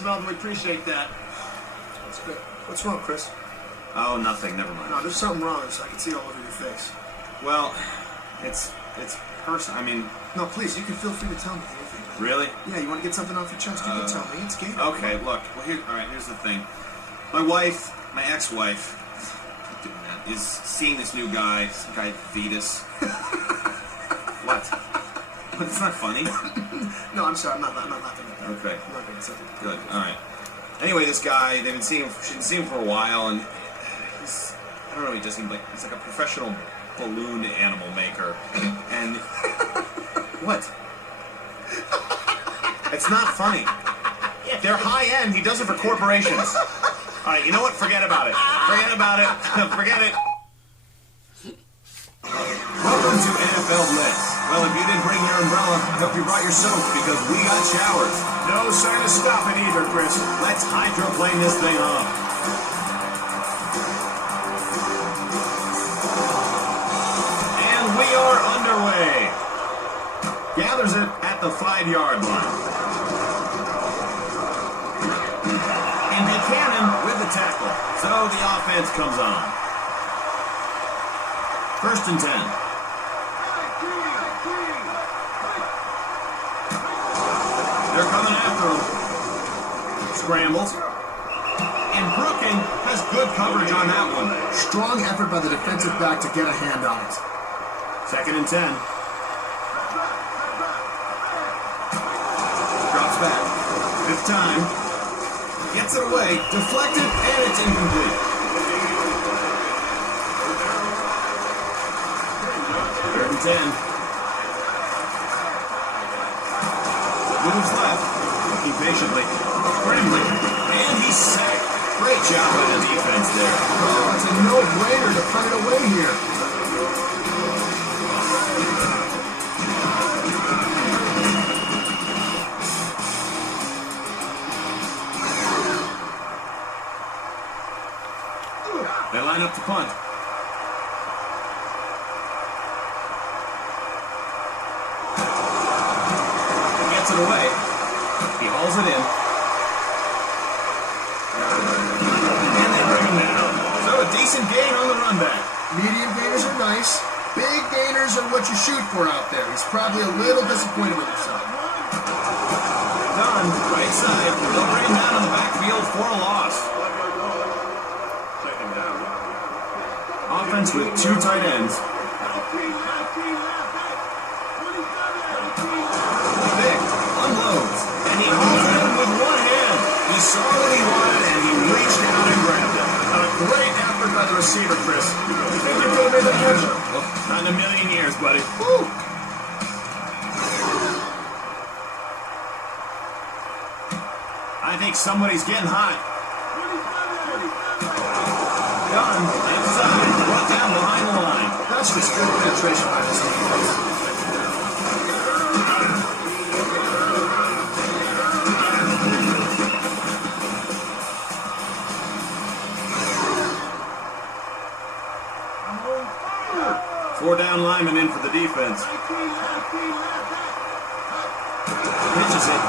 Thanks, Melvin. We appreciate that. That's good. What's wrong, Chris? Oh, nothing. Never mind. No, there's something wrong. I can see it all over your face. Well, it's personal. I mean... No, please, you can feel free to tell me anything. Really? Yeah, you want to get something off your chest? You can tell me. It's game. Okay, look. Well, here's the thing. My wife, my ex-wife, is seeing this new guy, Vetus. What? But it's not funny. No, I'm sorry. I'm not laughing at that. Okay. I'm not going to say that. Good. All right. Anyway, this guy, she's been seeing him for a while, and he's, I don't know, he just seems like, he's like a professional balloon animal maker. And, what? It's not funny. They're high-end. He does it for corporations. All right, you know what? Forget about it. Forget about it. Forget it. Welcome to NFL Blitz. Well, if you didn't bring your umbrella, I hope you brought your soap, because we got showers. No sign of stopping either, Chris. Let's hydroplane this thing off. And we are underway. Gathers it at the 5-yard line. And Buchanan with the tackle. So the offense comes on. 1st and 10. They're coming after him. Scrambles. And Brooking has good coverage on that one. Strong effort by the defensive back to get a hand on it. 2nd and 10. Drops back. 5th time. Gets it away. Deflected, and it's incomplete. 3rd and 10. Moves left, looking patiently, scrambling, and he's sacked. Great job by the defense there. Oh, it's a no-brainer to punt it away here. They line up to punt. It away. He hauls it in. And they bring him down. So a decent gain on the run back. Medium gainers are nice. Big gainers are what you shoot for out there. He's probably a little disappointed with himself. Done. Right side. They'll bring him down on the backfield for a loss. Offense with 2 tight ends. Unloads, and he holds it in with one hand. He saw what he wanted, and he reached out and grabbed it. A great effort by the receiver, Chris. You think you could have made that catch? Well, not in a million years, buddy. Woo! I think somebody's getting hot. Gunn, left side, brought down behind the line. That's just good penetration by this defense. Four down linemen in for the defense. Pitches it.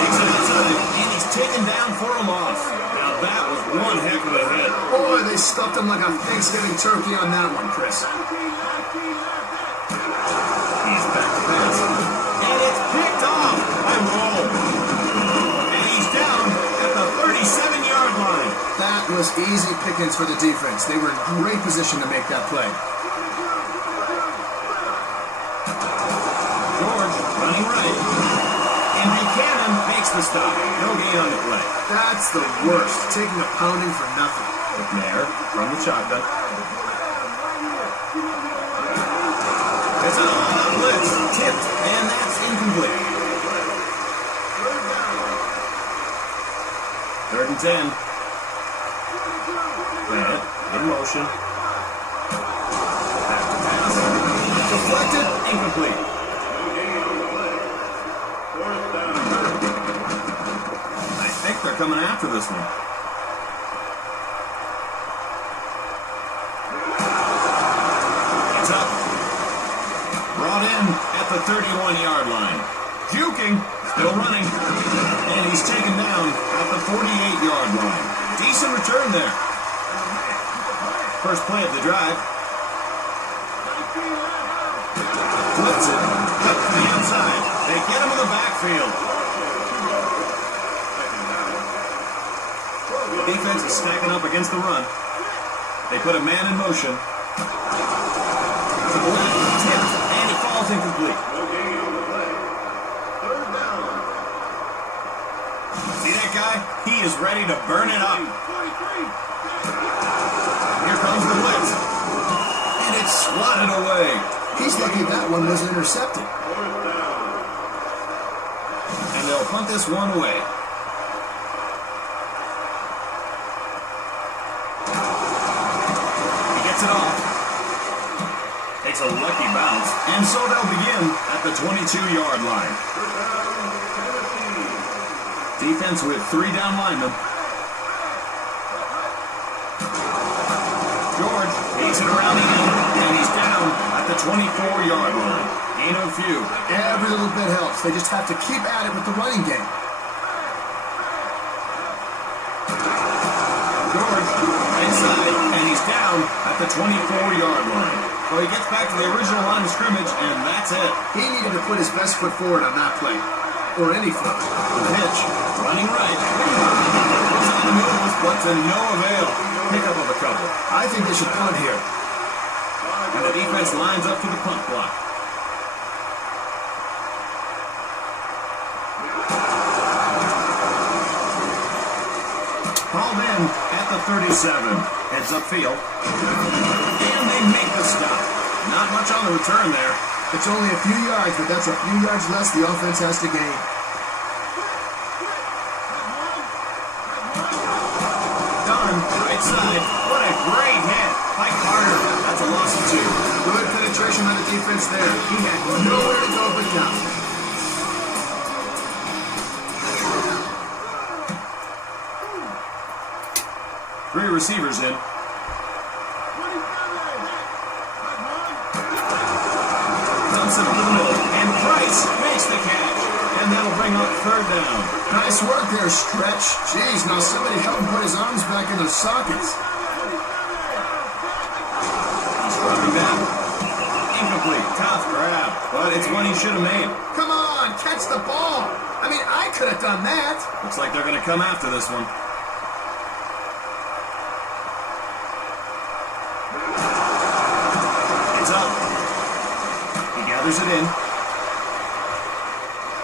Takes it outside. And he's taken down for a loss. Now that was one heck of a hit. Boy, they stuffed him like a Thanksgiving turkey on that one, Chris. He's back to pass. And it's picked off by Roll. And he's down at the 37-yard line. That was easy pickings for the defense. They were in great position to make that play. George running right. And Buchanan makes the stop. No gain on the play. That's the worst. Taking a pounding for nothing. McNair from the shotgun. It's a blitz. Tipped. And that's incomplete. 3rd and 10. Bennett in motion. Back to pass. Deflected. Incomplete. I think they're coming after this one. It's up. Brought in at the 31-yard line. Juking, still running, and he's taken down at the 48-yard line. Decent return there. First play of the drive. Flips it. Cut to the outside. They get him in the backfield. The defense is stacking up against the run. They put a man in motion. To the left, tipped, and it falls incomplete. See that guy? He is ready to burn it up. Here comes the blitz. And it's swatted away. He's lucky that one was intercepted. And they'll punt this one away. He gets it off. Takes a lucky bounce. And so they'll begin at the 22-yard line. Defense with 3 down linemen. George takes it around the end, and he's down at the 24-yard line. Gain of a few. Every little bit helps. They just have to keep at it with the running game. George inside, and he's down at the 24-yard line. So he gets back to the original line of scrimmage, and that's it. He needed to put his best foot forward on that play. Or any foot. The pitch, running right. It's on the move, but to no avail. Pickup of a couple. I think they should punt here. And the defense lines up to the punt block. Hauled in at the 37. Heads upfield. And they make the stop. Not much on the return there. It's only a few yards, but that's a few yards less the offense has to gain. Dunn, right side. What a great hit by Carter. That's a loss of 2. Good penetration by the defense there. He had nowhere to go but down. Three receivers in. Thompson over the middle, and Price makes the catch. And that'll bring up 3rd down. Nice work there, Stretch. Jeez, now somebody help him put his arms back in those sockets. He's dropping back. Incomplete. Tough grab. But it's one he should have made. Come on, catch the ball. I mean, I could have done that. Looks like they're going to come after this one. It's up. He gathers it in.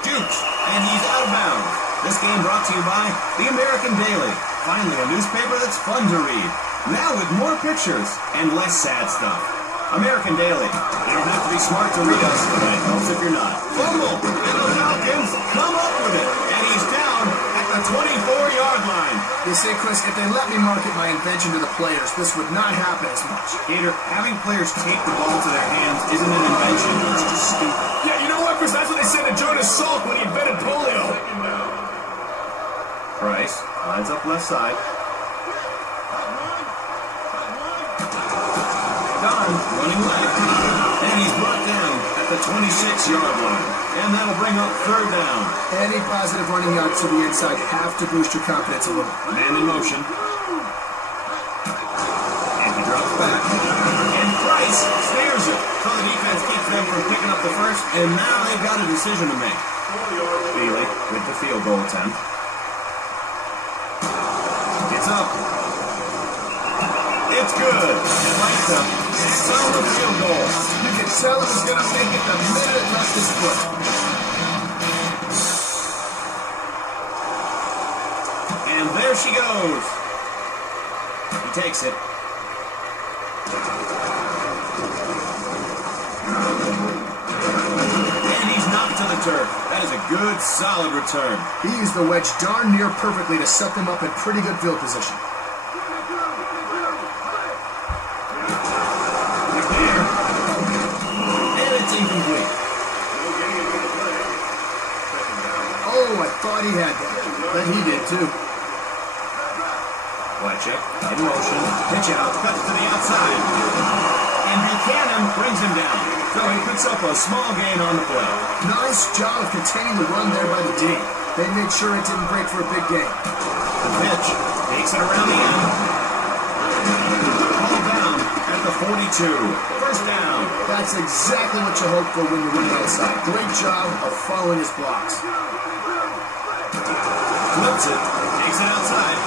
Dukes, and he's out of bounds. This game brought to you by The American Daily. Finally, a newspaper that's fun to read. Now with more pictures and less sad stuff. American Daily. You don't have to be smart to read us, but it helps if you're not. Fumble, and the Falcons come up with it. And he's down at the 24-yard line. You see, Chris, if they let me market my invention to the players, this would not happen as much. Gator, having players tape the ball to their hands isn't an invention. It's just stupid. Yeah, you know what, Chris? That's what they said to Jonas Salk when he invented polio. Price lines up left side. Don running left. And he's brought down at the 26-yard line. And that'll bring up 3rd down. Any positive running yards to the inside have to boost your confidence a little. Man in motion. And he drops back. And Price snares it. So the defense keeps them from picking up the first. And now they've got a decision to make. Bailey with the field goal attempt. It's up. It's good. And like the sound of field goal. You can tell it was going to make it the minute it left his foot. And there she goes. He takes it. And he's knocked to the turf. That is a good, solid return. He used the wedge darn near perfectly to set them up in pretty good field position. And it's incomplete. Oh, I thought he had that. But he did, too. White check, in motion, pitch out, cuts to the outside. And Buchanan brings him down. So he picks up a small gain on the play. Nice job of containing the run there by the D. They made sure it didn't break for a big gain. The pitch takes it around the end. Ball down at the 42. First down. That's exactly what you hope for when you run outside. Great job of following his blocks. Flips it. Takes it outside.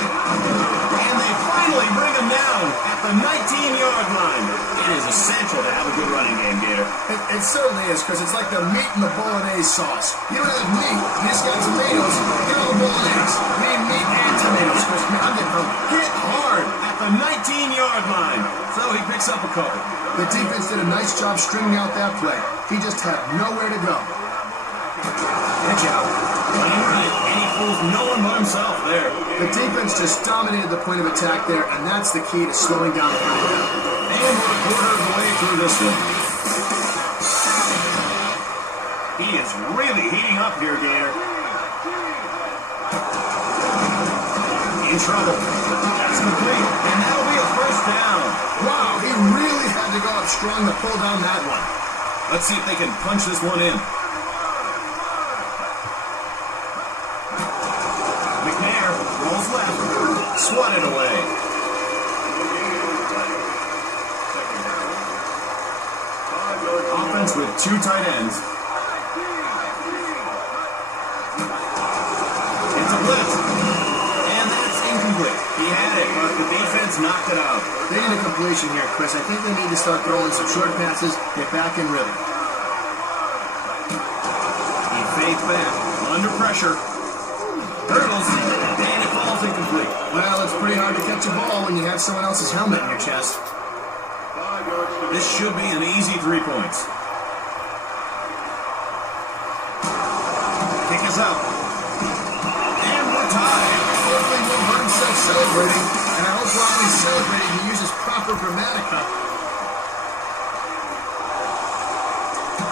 And they finally bring him down at the 19-yard line. It is essential to have a good running game, Gator. It certainly is, because it's like the meat and the bolognese sauce. You don't have meat, you just got tomatoes. You know the bolognese. You need meat and tomatoes, because I'm getting hungry. Hit hard at the 19-yard line. So he picks up a couple. The defense did a nice job stringing out that play. He just had nowhere to go. Pitch out. Running right, and he fools no one but himself there. The defense just dominated the point of attack there, and that's the key to slowing down the running back. And we're a quarter of the way through this one. He is really heating up here, Gator. In trouble. That's complete, and that'll be a first down. Wow, he really had to go up strong to pull down that one. Let's see if they can punch this one in. Rolls left, swatted away. Offense with two tight ends. It's a blitz, and that's incomplete. He had it, but the defense knocked it out. They need a completion here, Chris. I think they need to start throwing some short passes, get back in rhythm. He fades back, under pressure. Hurdles, and it falls incomplete. Well, it's pretty hard to catch a ball when you have someone else's helmet in your chest. This should be an easy 3 points. Kick is out. And we're tied. Hopefully he'll hurt himself celebrating. And I hope while he's celebrating, he uses proper grammatica.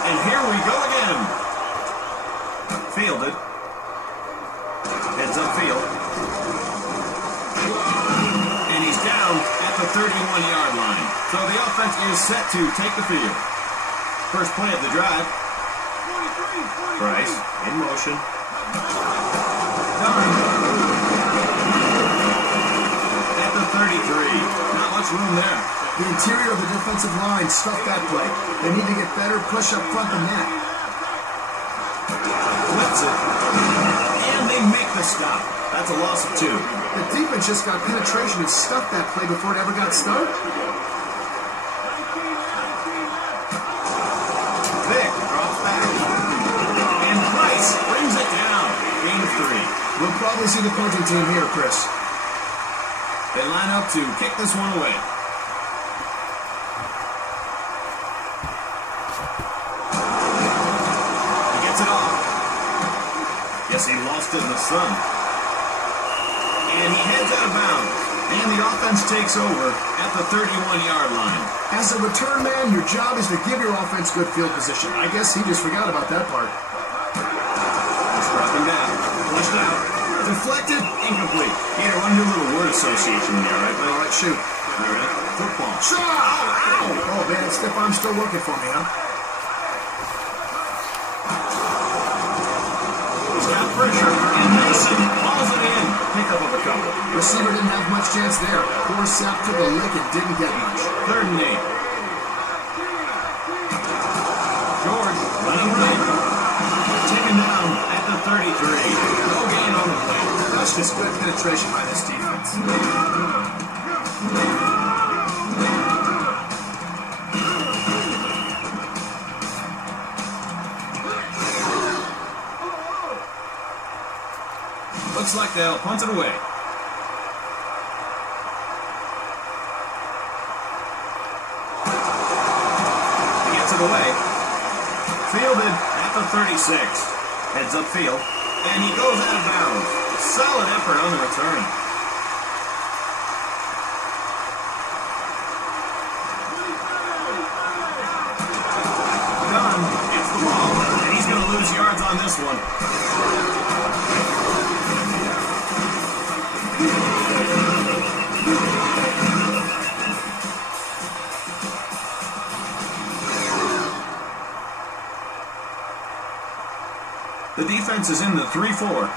And here we go again. Fielded. Heads upfield. And he's down at the 31-yard line. So the offense is set to take the field. First play of the drive. Price in motion. Darn. At the 33. Not much room there. The interior of the defensive line stuffed that play. They need to get better push up front than that. Flips it. And they make the stop. That's a loss of 2. The defense just got penetration and stuffed that play before it ever got started. Vic drops back. And Price brings it down. Gain of 3. We'll probably see the punting team here, Chris. They line up to kick this one away. He gets it off. Guess he lost it in the sun. And he heads out of bounds. And the offense takes over at the 31-yard line. As a return man, your job is to give your offense good field position. I guess he just forgot about that part. Struck him down. Pushed out. Deflected. Incomplete. Gator, want to do a little word association there, right? All right, shoot. All right. Football. Shot! Ow! Oh, man, that stiff arm's still working for me, huh? He's got pressure. And Mason hauls it in. Pickup of a couple. Receiver didn't have much chance there. Poor Sapp took a lick and didn't get much. 3rd and 8. George running right. Taken down at the 33. No gain on the play. That's just good penetration by this defense. Looks like they'll punt it away. He gets it away. Fielded at the 36. Heads upfield. And he goes out of bounds. Solid effort on the return. Dunn gets the ball. And he's going to lose yards on this one. The defense defense is in the 3-4.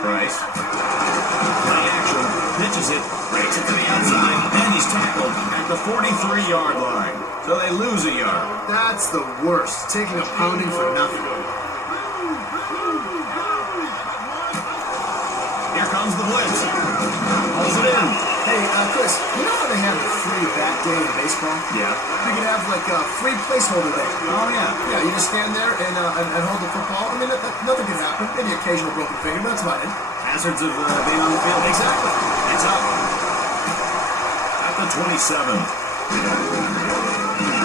Price. Play action. Pitches it. Breaks it to the outside. And he's tackled at the 43-yard line. So they lose a yard. That's the worst. Taking a pounding for nothing. Here comes the blitz. Pulls it in. Hey, Chris, you know how they have a free bat day in baseball? Yeah. We could have like a free placeholder day. Oh, yeah. Yeah, you just stand there and hold the football. I mean, nothing can happen. Maybe occasional broken finger, but that's about it. Hazards of being on the field. Exactly. It's up. At the 27.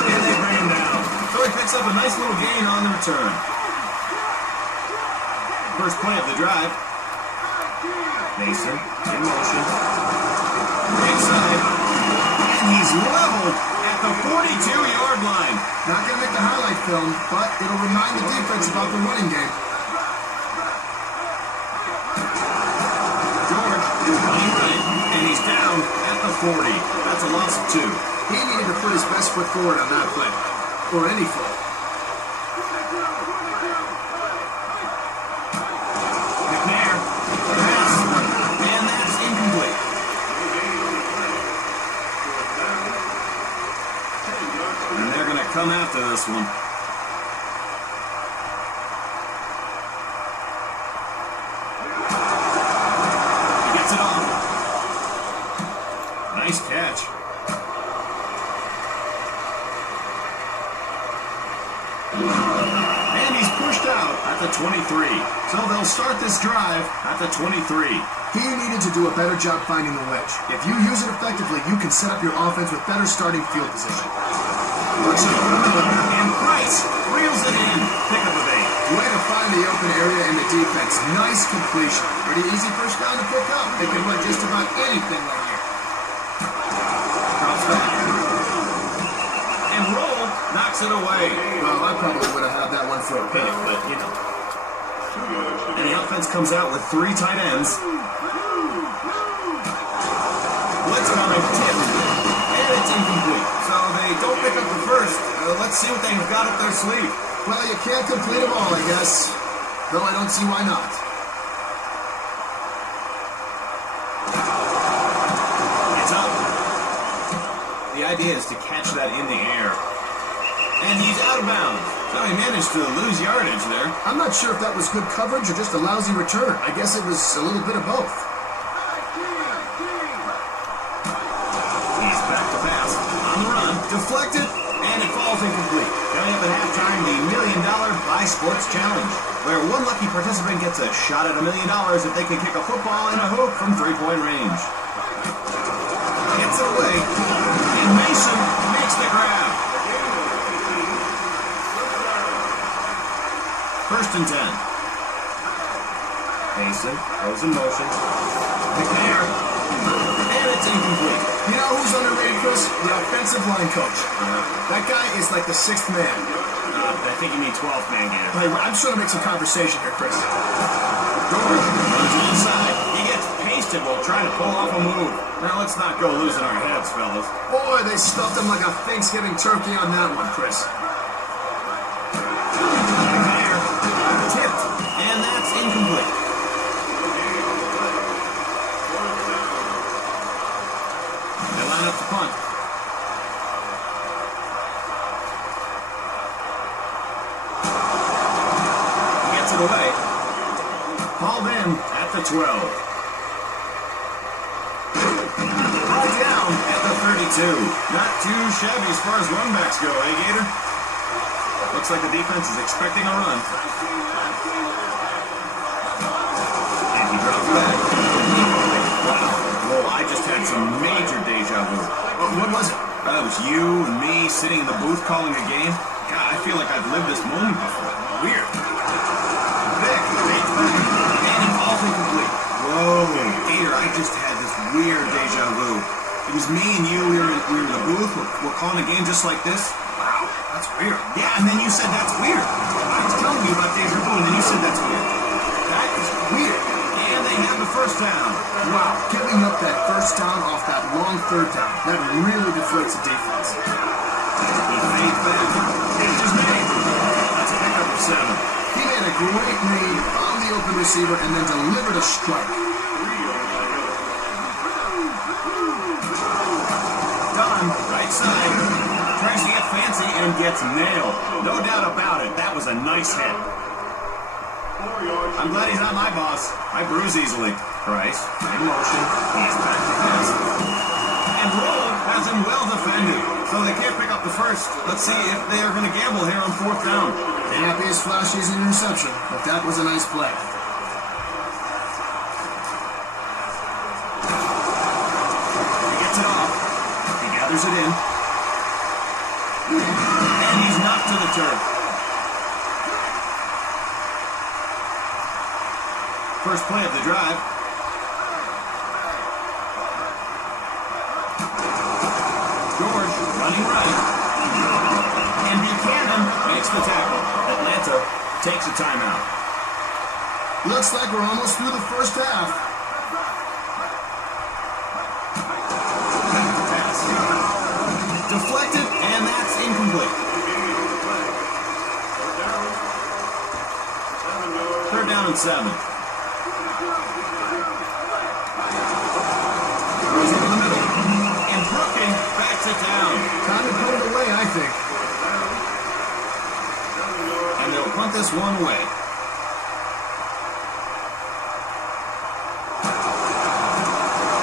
And they bring him down. So he picks up a nice little gain on the return. First play of the drive. Mason in motion. Inside. And he's leveled at the 42-yard line. Not going to make the highlight film, but it'll remind the defense about the running game. George is running right, and he's down at the 40. That's a loss of 2. He needed to put his best foot forward on that play. Or any foot. McNair. Pass. And that's incomplete. And they're going to come after this one. He gets it off. Nice catch. And he's pushed out at the 23. So they'll start this drive at the 23. He needed to do a better job finding the wedge. If you use it effectively, you can set up your offense with better starting field position. Looks over the middle, and Price reels it in. Pick up a bait. Way to find the open area in the defense. Nice completion. Pretty easy first down to pick up. They can run just about anything right here. Drops back. And Roll knocks it away. Well, I probably would have had that one for a pick, but you know. And the offense comes out with 3 tight ends. Blitz coming, tipped, and it's incomplete. So they don't pick up the first. Let's see what they've got up their sleeve. Well, you can't complete them all, I guess. Though I don't see why not. It's up. The idea is to catch that in the air. And he's out of bounds. So he managed to lose yardage there. I'm not sure if that was good coverage or just a lousy return. I guess it was a little bit of both. He's back to pass. On the run. Deflected. And it falls incomplete. Coming up at halftime, the $1 Million Buy Sports Challenge, where one lucky participant gets a shot at $1 million if they can kick a football in a hoop from 3-point range. Gets it away. And Mason makes the grab. First and 10. Mason goes in motion. McNair. And it's incomplete. You know who's underrated, Chris? The offensive line coach. That guy is like the 6th man. I think you need 12th man Gator. Hey, I'm just trying to make some conversation here, Chris. George runs inside. He gets pasted while trying to pull off a move. Now let's not go losing our heads, fellas. Boy, they stuffed him like a Thanksgiving turkey on that one, Chris. McNair tipped, and that's incomplete. They line up the punt. He gets it away. Hauled in at the 12. Brought down at the 32. Not too shabby as far as run backs go, eh, Gator? Looks like the defense is expecting a run. And he drops back. Wow. Whoa, I just had some major deja vu. What was it? That was you and me sitting in the booth calling a game. God, I feel like I've lived this moment before. Weird. Vic takes back, and it falls incomplete. Whoa, Gator, I just had this weird deja vu. It was me and you, we were in the booth, we're calling a game just like this. Wow, that's weird. Yeah, and then you said that's weird. I was telling you about deja vu, and then you said that's weird. That is weird. And they have the first down. Wow, giving up that first down off that long 3rd down, that really deflates the defense. He fades back. Catch is made. That's a pickup of 7. He made a great read on the open receiver and then delivered a strike. Don, right side, tries to get fancy and gets nailed. No doubt about it. That was a nice hit. I'm glad he's not my boss. I bruise easily. Price, in motion. He's back to pass. And Roll has him well defended. So they can't pick up the first. Let's see if they are going to gamble here on 4th down. The happiest flash is an interception, but that was a nice play. He gets it off. He gathers it in. And he's knocked to the turf. First play of the drive. George running right. And Buchanan makes the tackle. Atlanta takes a timeout. Looks like we're almost through the first half. Pass. Deflected, and that's incomplete. 3rd down and 7. Throws it in the middle. And Brooking backs it down. Time to put it away, I think. And they'll punt this one away.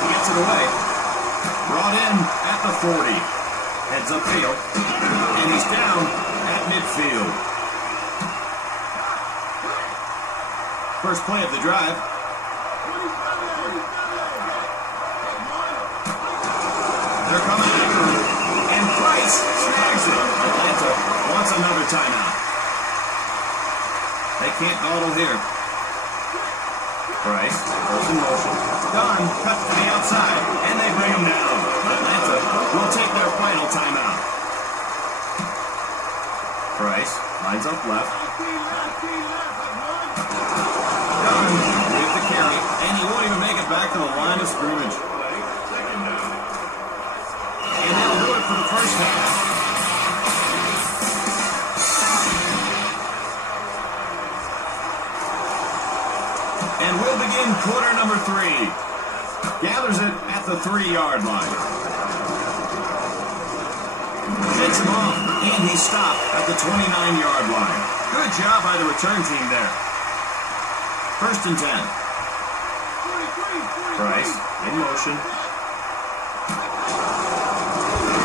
He gets it away. Brought in at the 40. Heads upfield. And he's down at midfield. First play of the drive. They're coming after him. And Price snags it. Atlanta wants another timeout. They can't dawdle here. Price goes in motion. Don cuts to the outside, and they bring him down. Atlanta will take their final timeout. Price lines up left. Don with the carry, and he won't even make it back to the line of scrimmage. And that'll do it for the first half. And we'll begin quarter number 3. Gathers it at the 3-yard line. Gets him off, and he's stopped at the 29-yard line. Good job by the return team there. 1st and 10. Price in motion.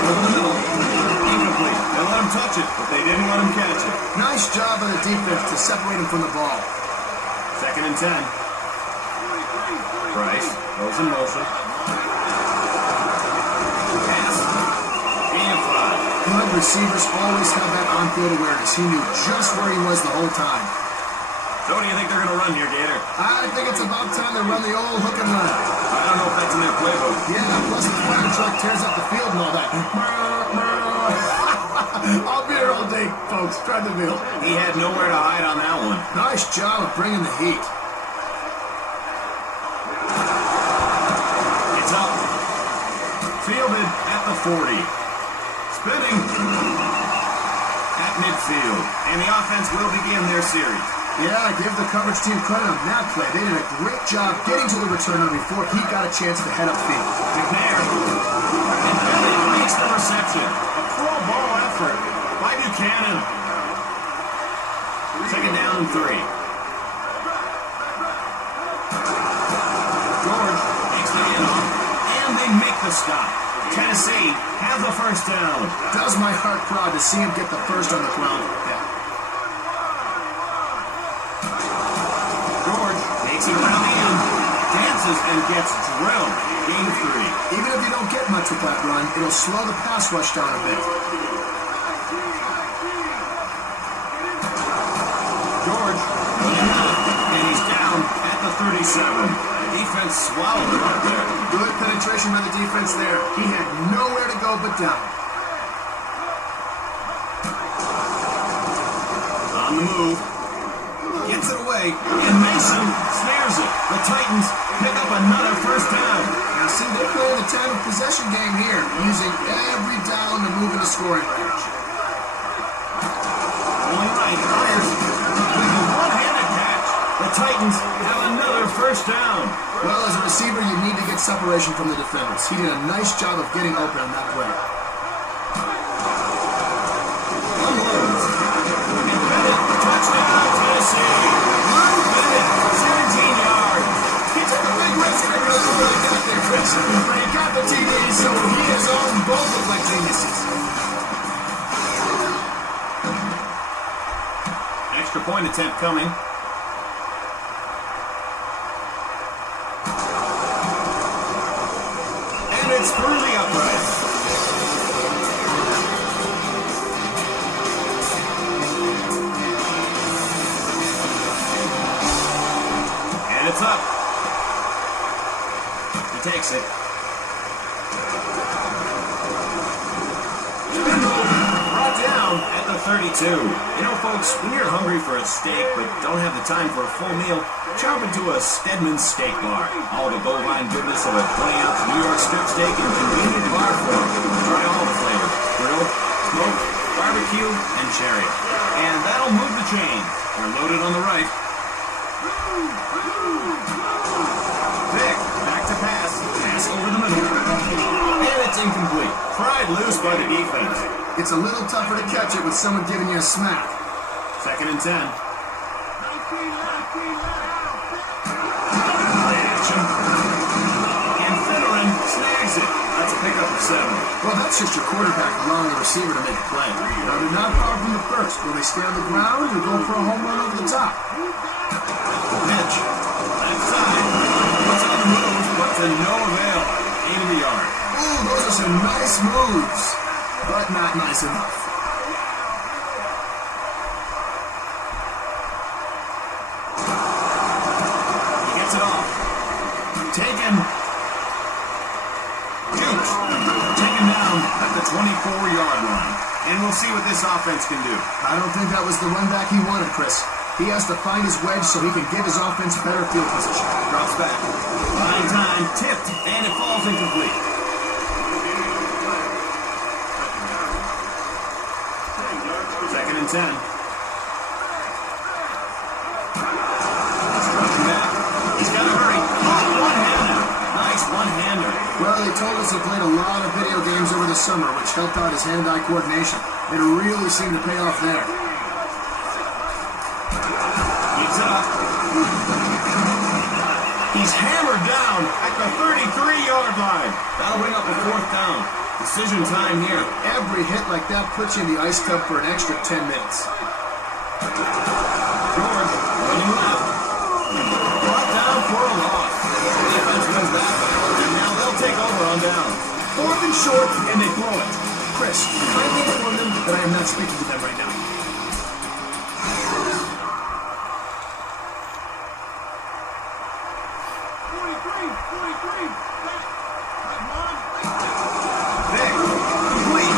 Over the middle. Incomplete. They let him touch it, but they didn't let him catch it. Nice job by the defense to separate him from the ball. 2nd and 10. Price goes in motion. Pass. And 5. Good receivers always have that on-field awareness. He knew just where he was the whole time. So what do you think they're going to run here, Gator? I think it's about time to run the old hook and line. I don't know if that's in their playbook. Yeah, plus the fire truck tears up the field and all that. I'll be here all day, folks. Try the meal. He had nowhere to hide on that one. Nice job of bringing the heat. It's up. Fielded at the 40. Spinning at midfield. And the offense will begin their series. Yeah, give the coverage team credit on that play. They did a great job getting to the returner before he got a chance to head upfield. McNair. And Billy makes the reception. A pro ball effort by Buchanan. 2nd down and 3. George takes the handoff, and they make the stop. Tennessee has the 1st down. Does my heart proud to see him get the first on the ground like that. George takes it around the end, dances and gets drilled. Game 3. Even if you don't get much with that run, it'll slow the pass rush down a bit. George, and he's down at the 37. The defense swallowed him up there. Good penetration by the defense there. He had nowhere to go but down. On the move. Gets it away, and Mason snares it. The Titans pick up another 1st down. Now see, they're playing the time of possession game here, using every down to move in a scoring range. Going right, fires, Titans have another first down. Well, as a receiver, you need to get separation from the defenders. He did a nice job of getting open on that play. Unloads. And Bennett, touchdown, Tennessee. Bennett, 17 yards. He took a big risk. I really know what he got there, Chris. But he got the TD, so he and his own both look like geniuses. Extra point attempt coming. And it's through the upright. And it's up. He takes it. Brought down at the 32. You know, folks, when you're hungry for a steak but don't have the time for a full meal, chomp into a Stedman steak bar. All the bovine goodness of a 20-ounce New York strip steak in convenient bar form. Try all the flavors: grilled, smoked, barbecue, and cherry. And that'll move the chain. They're loaded on the right. Vic, back to pass. Pass over the middle. And it's incomplete. Pried loose by the defense. It's a little tougher to catch it with someone giving you a smack. 2nd and 10. Action. And Finneran snags it. That's a pickup of 7. Well, that's just your quarterback allowing the receiver to make a play. Now, they're not far from the first. Will they stay on the ground or go for a home run over the top? Pitch. Left side. What's on the move, but to no avail. 8 of the yard. Ooh, those are some nice moves, but not nice enough. He gets it off. Taken. Jukes. Taken down at the 24-yard line. And we'll see what this offense can do. I don't think that was the run back he wanted, Chris. He has to find his wedge so he can give his offense better field position. Drops back. Line time. Tipped. And it falls incomplete. 2nd and 10. He's got to hurry. Oh, one-hander. Nice one-hander. Well, he told us he played a lot of video games over the summer, which helped out his hand-eye coordination. It really seemed to pay off there. He's up. He's hammered down at the 33-yard line. That'll bring up a 4th down. Decision time here. Every hit like that puts you in the ice tub for an extra 10 minutes. George running left. Brought down for a loss. The defense wins that battle, and now they'll take over on down. 4th and short, and they throw it. Chris, kindly inform them that I am not speaking to them right now. Vic, complete.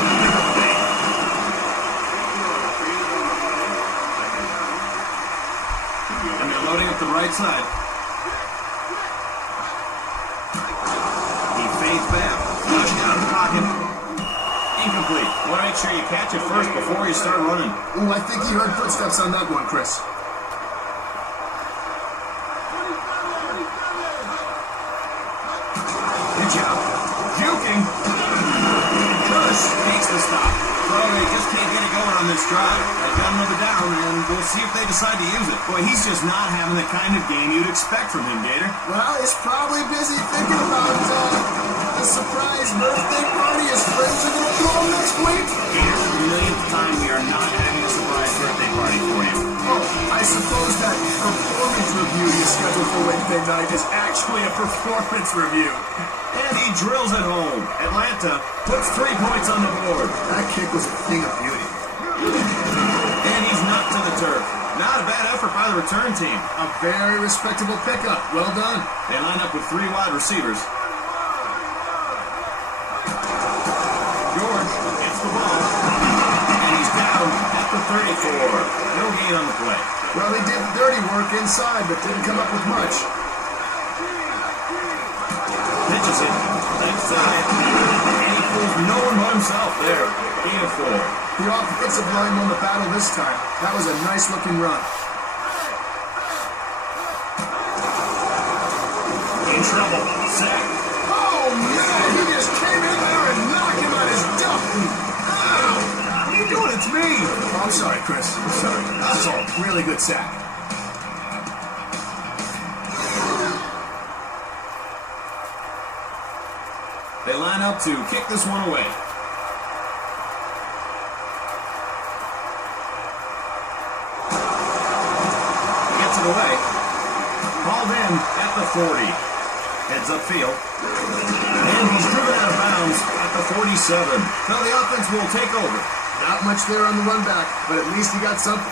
And they're loading up the right side. He fades back. Flush out of the pocket. Incomplete. Want to make sure you catch it first before you start running. Ooh, I think he heard footsteps on that one, Chris. Good job. Juking. Curse takes the stop. Well, they just can't get it going on this drive. They've got another down, and we'll see if they decide to use it. Boy, he's just not having the kind of game you'd expect from him, Gator. Well, he's probably busy thinking about the surprise birthday party his friends are going to throw him next week. Gator, for the millionth time, we are not having a surprise birthday party for you. Oh, I suppose that performance review you scheduled for Wednesday night is actually a performance review. And he drills it home. Atlanta puts 3 points on the board. That kick was a thing of beauty. And he's knocked to the turf. Not a bad effort by the return team. A very respectable pickup. Well done. They line up with 3 wide receivers. George gets the ball. And he's down at the 34. No gain on the play. Well, he did dirty work inside, but didn't come up with much. Pitches it left side. And he fools no one but himself there. Gain of 4. The offensive line won the battle this time. That was a nice-looking run. trouble. Sack. Oh, man, he just came in there and knocked him on his duck. Ow! What are you doing? It's me. Oh, I'm sorry, Chris. I'm sorry. That's all. Really good sack. They line up to kick this one away. Gets it away. Called in at the 40. Heads upfield. And he's driven out of bounds at the 47. Now the offense will take over. Not much there on the run back, but at least he got something.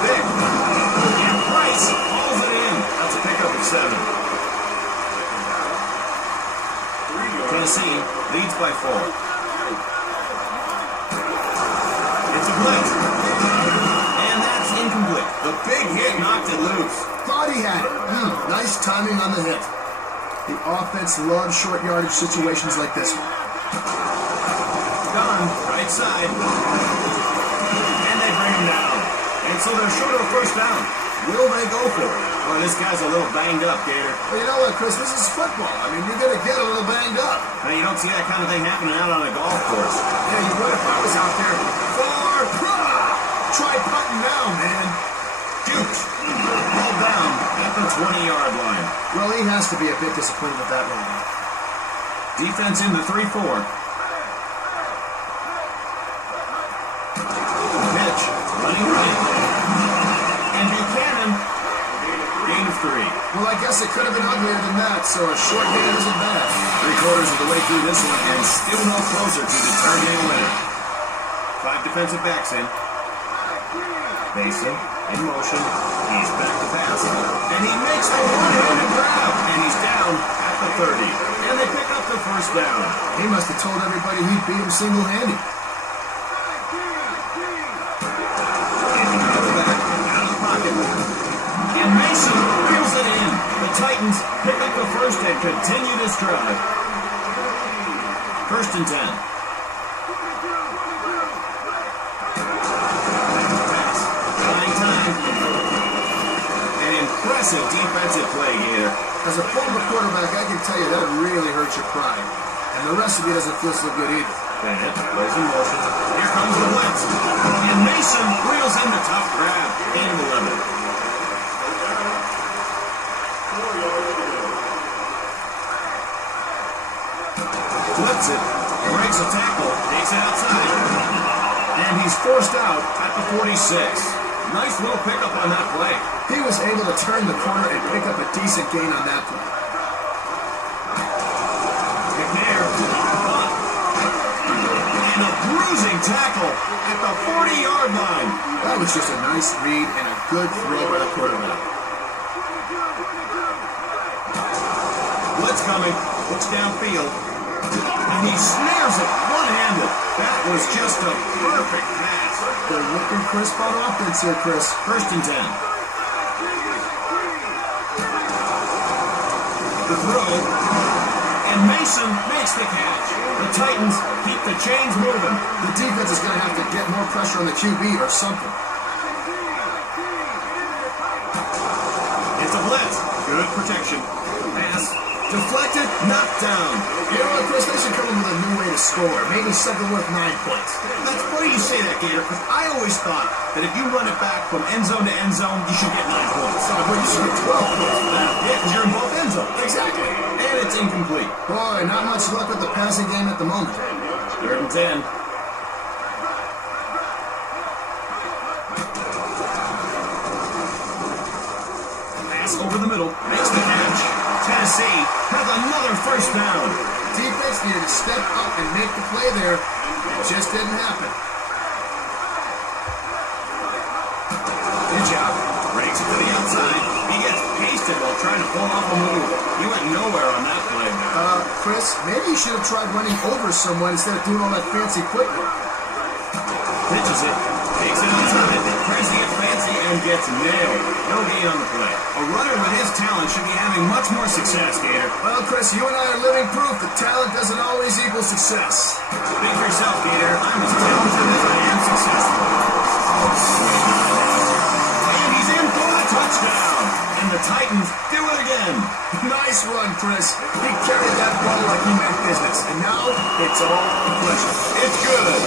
Big. And Price hauls it in. That's a pickup of 7. Tennessee leads by 4. It's a blitz. And that's incomplete. The big hit knocked it loose. Thought he had it. Nice timing on the hit. The offense loves short yardage situations like this one. Gone, right side. And they bring him down. And so they're short of a first down. Will they go for it? Well, this guy's a little banged up, Gator. Well, you know what, Chris? This is football. I mean, you're going to get a little banged up. Now, you don't see that kind of thing happening out on a golf course. Yeah, you would if I was out there. Try putting now, man. Dukes. Ball down at the 20-yard line. Well, he has to be a bit disappointed with that one. Defense in the 3-4. Pitch. Running right. And Buchanan. Gain of 3. Well, I guess it could have been uglier than that, so a short gain isn't bad. 3/4 of the way through this one, and still no closer to determining a winner. 5 defensive backs in. Mason in motion. He's back to pass. And he makes the one-handed grab. And he's down at the 30. And they pick up the first down. He must have told everybody he beat him single-handed. Out of the pocket. And Mason reels it in. The Titans pick up the first and continue this drive. 1st and 10. Impressive defensive play, Gator. As a former quarterback, I can tell you that really hurts your pride. And the rest of you doesn't feel so good either. Bennett plays in motion. Here comes the blitz. And Mason reels in the tough grab. Gain of 11. Flips it. Breaks a tackle. Takes it outside. And he's forced out at the 46. Nice little pickup on that play. He was able to turn the corner and pick up a decent gain on that play. McNair, and a bruising tackle at the 40-yard line. That was just a nice read and a good throw by the quarterback. Blitz coming, looks downfield, and he snares it one-handed. That was just a perfect pass. They're looking crisp on offense here, Chris. 1st and 10. The throw, and Mason makes the catch. The Titans keep the chains moving. The defense is going to have to get more pressure on the QB or something. It's a blitz. Good protection. Pass. Deflected. Knocked down. You know what, Chris? They should come up with a new way to score. Maybe something worth 9 points. That's funny you say that, Gator, because I always thought that if you run it back from end zone to end zone, you should get 9 points. Oh, but you should get 12 points. Yeah, because you're in both end zones. Exactly. And it's incomplete. Boy, not much luck with the passing game at the moment. 3rd and 10. Pass over the middle. Makes the catch. Tennessee has another first down. Defense needed to step up and make the play there. It just didn't happen. Good job. Breaks it to the outside. He gets pasted while trying to pull off a move. He went nowhere on that play. Chris, maybe you should have tried running over someone instead of doing all that fancy footwork. Pitches it. Takes it outside. Tries to get fancy and gets nailed. No gain on the play. A runner with his talent should be having much more success, Gator. Well, Chris, you and I are living proof that talent doesn't always equal success. Speak for yourself, Gator. I'm as talented as I am successful. And he's in for the touchdown. And the Titans do it again. Nice run, Chris. He carried that ball like he meant business. And now, it's all pleasure. It's good.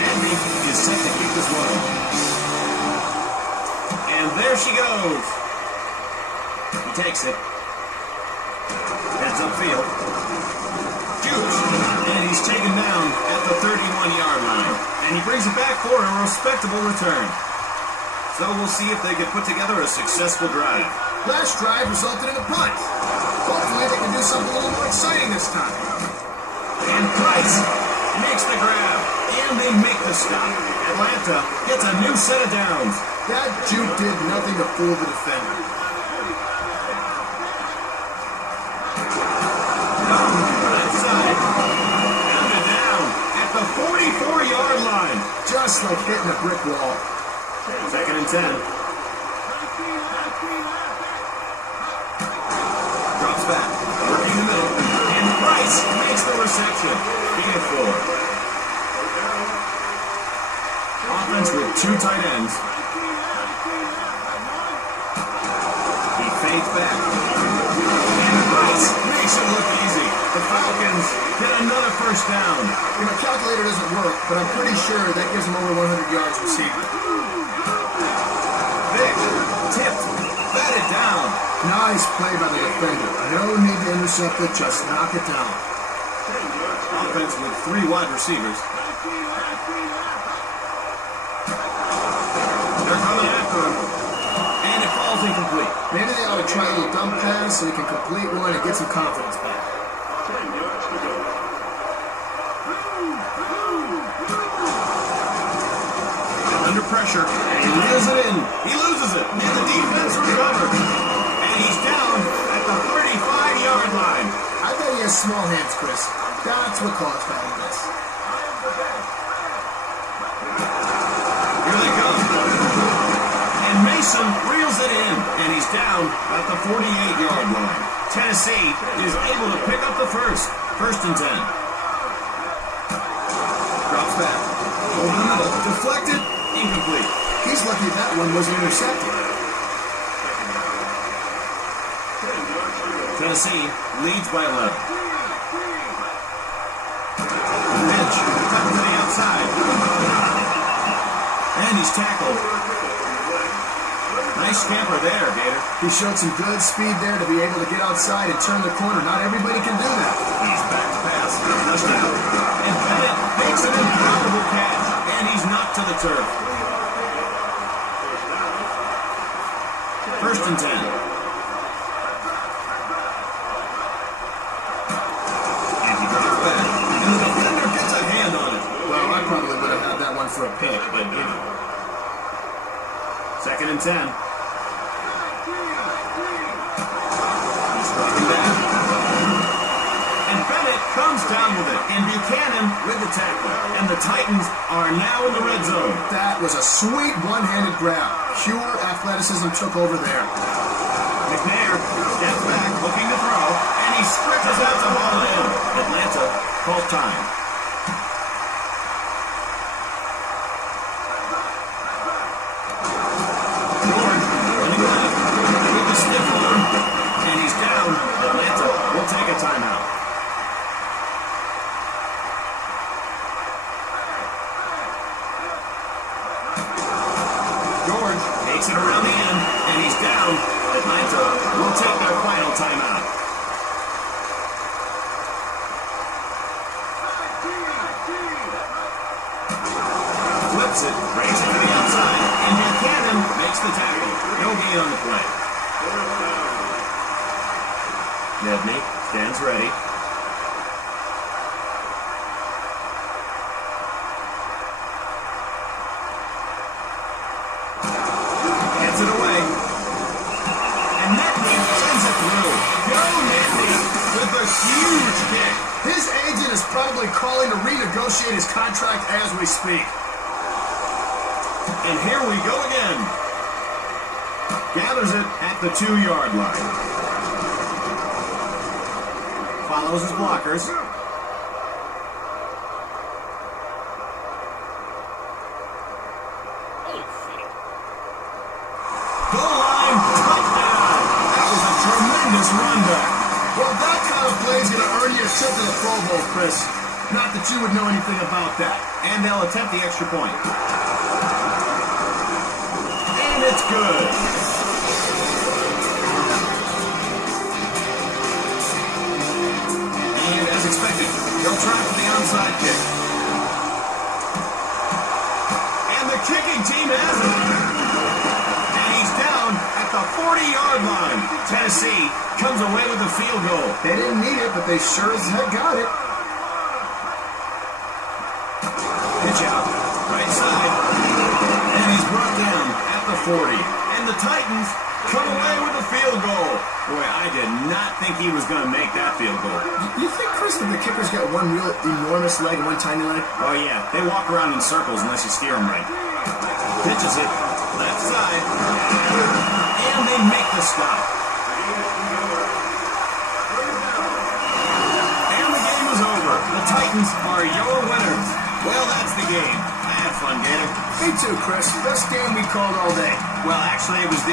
Nancy is set to keep this one. And there she goes. He takes it. Heads upfield. Shoots. And he's taken down at the 31-yard line. And he brings it back for a respectable return. So we'll see if they can put together a successful drive. Last drive resulted in a punt. Hopefully they can do something a little more exciting this time. And Price makes the grab. And they make the stop. Atlanta gets a new set of downs. That juke did nothing to fool the defender. Left side. Pounded down at the 44-yard line. Just like hitting a brick wall. 2nd and 10. Drops back. Working the middle. And Price makes the reception. Being it 4. Offense with 2 tight ends. He fades back. And Price makes it look easy. The Falcons get another first down. You know, calculator doesn't work, but I'm pretty sure that gives them over 100 yards receiving. Vick, tipped, batted down. Nice play by the defender. No need to intercept it, just knock it down. Offense with 3 wide receivers. They're coming after him. And it falls incomplete. Maybe they ought to try a little dump pass so he can complete one and get some confidence back. Under pressure, and he reels it in. He loses it, and the defense recovers. And he's down at the 35-yard line. I bet he has small hands, Chris. That's what caused that miss. Here they come. And Mason reels it in, and he's down at the 48-yard line. Tennessee is able to pick up the first. 1st and 10. Drops back. Over the middle. Deflected. Incomplete. He's lucky that one wasn't intercepted. Tennessee leads by 11. Mitch cut to the outside. And he's tackled. Nice scamper there, Gator. He showed some good speed there to be able to get outside and turn the corner. Not everybody can do that. He's back to pass. Touchdown. And Bennett makes an improbable catch. And he's knocked to the turf. 1st and 10. And he drops back. And the defender gets a hand on it. Well, I probably would have had that one for a pick, but you know. 2nd and 10. He's dropping back. And Bennett comes down with it. And Buchanan with the tackle. And the Titans are now in the red zone. That was a sweet one-handed grab. Pure athleticism took over there. McNair steps back, looking to throw, and he stretches out the ball in. Atlanta calls time. George running left with the stiff arm, and he's down. Atlanta will take a timeout. George takes it around the end, and he's down. Atlanta will take their final timeout. Flips it, brings it to the outside, and Buchanan makes the tackle. No gain on the play. Nedney stands ready. Gets it away. And Nedney sends it through. Go Nedney with a huge kick. His agent is probably calling to renegotiate his contract as we speak. And here we go again. Gathers it at the 2-yard line. Follows his blockers. Goal line, touchdown. That was a tremendous run back. Well, that kind of play is going to earn you a trip to the Pro Bowl, Chris. Not that you would know anything about that. And they'll attempt the extra point. And it's good. And as expected, they'll try for the onside kick. And the kicking team has it. And he's down at the 40-yard line. Tennessee comes away with the field goal. They didn't need it, but they sure as heck got it. Pitch out, right side. And he's brought down at the 40. And the Titans come away with a field goal. Boy, I did not think he was going to make that field goal. You think, Chris, that the kicker's got one real enormous leg and one tiny leg? Oh, yeah. They walk around in circles unless you steer them right. Pitches it, left side. And they make the stop. And the game is over. The Titans are your winners. Well, that's the game. I had fun, Gator. Me too, Chris. Best game we called all day. Well, actually, it was the...